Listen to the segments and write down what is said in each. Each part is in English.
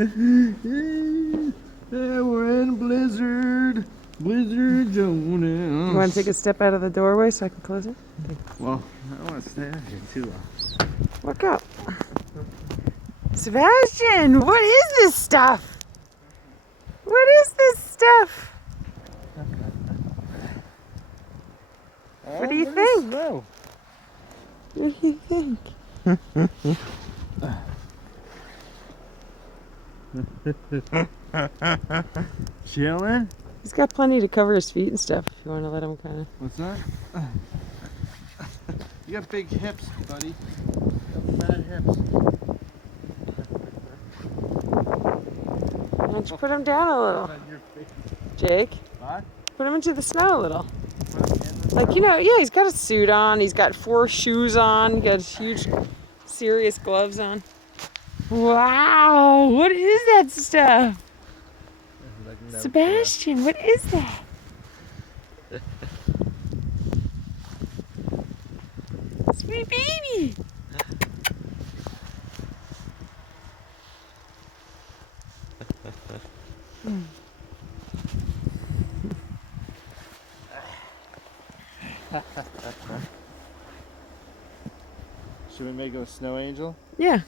Yeah, we're in blizzard. Blizzard Jonas. You want to take a step out of the doorway so I can close it? Well, I don't want to stay out here too long. Look up. Sebastian, what is this stuff? What is this stuff? What do you think? Snow. What do you think? Chilling? He's got plenty to cover his feet and stuff if you want to let him kind of. What's that? You got big hips, buddy. You got fat hips. Why don't you put him down a little? On your face. Jake, What? put him into the snow a little. Put 'em in the Like, snow? you know, yeah, he's got a suit on. He's got 4 shoes on. He got huge, serious gloves on. Wow, what is that stuff? Like no Sebastian, what is that? Sweet baby. Should we make him a snow angel? Yeah.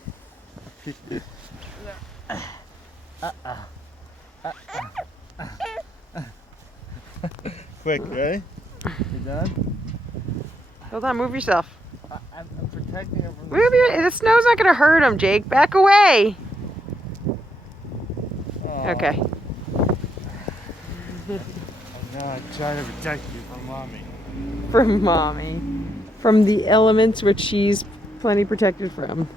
Quick, ready? You done? Hold on, move yourself. I'm protecting him from the Move your, the snow's not gonna hurt him, Jake. Back away. Oh. Okay. No, I'm trying to protect you from mommy. From mommy. From the elements which she's plenty protected from.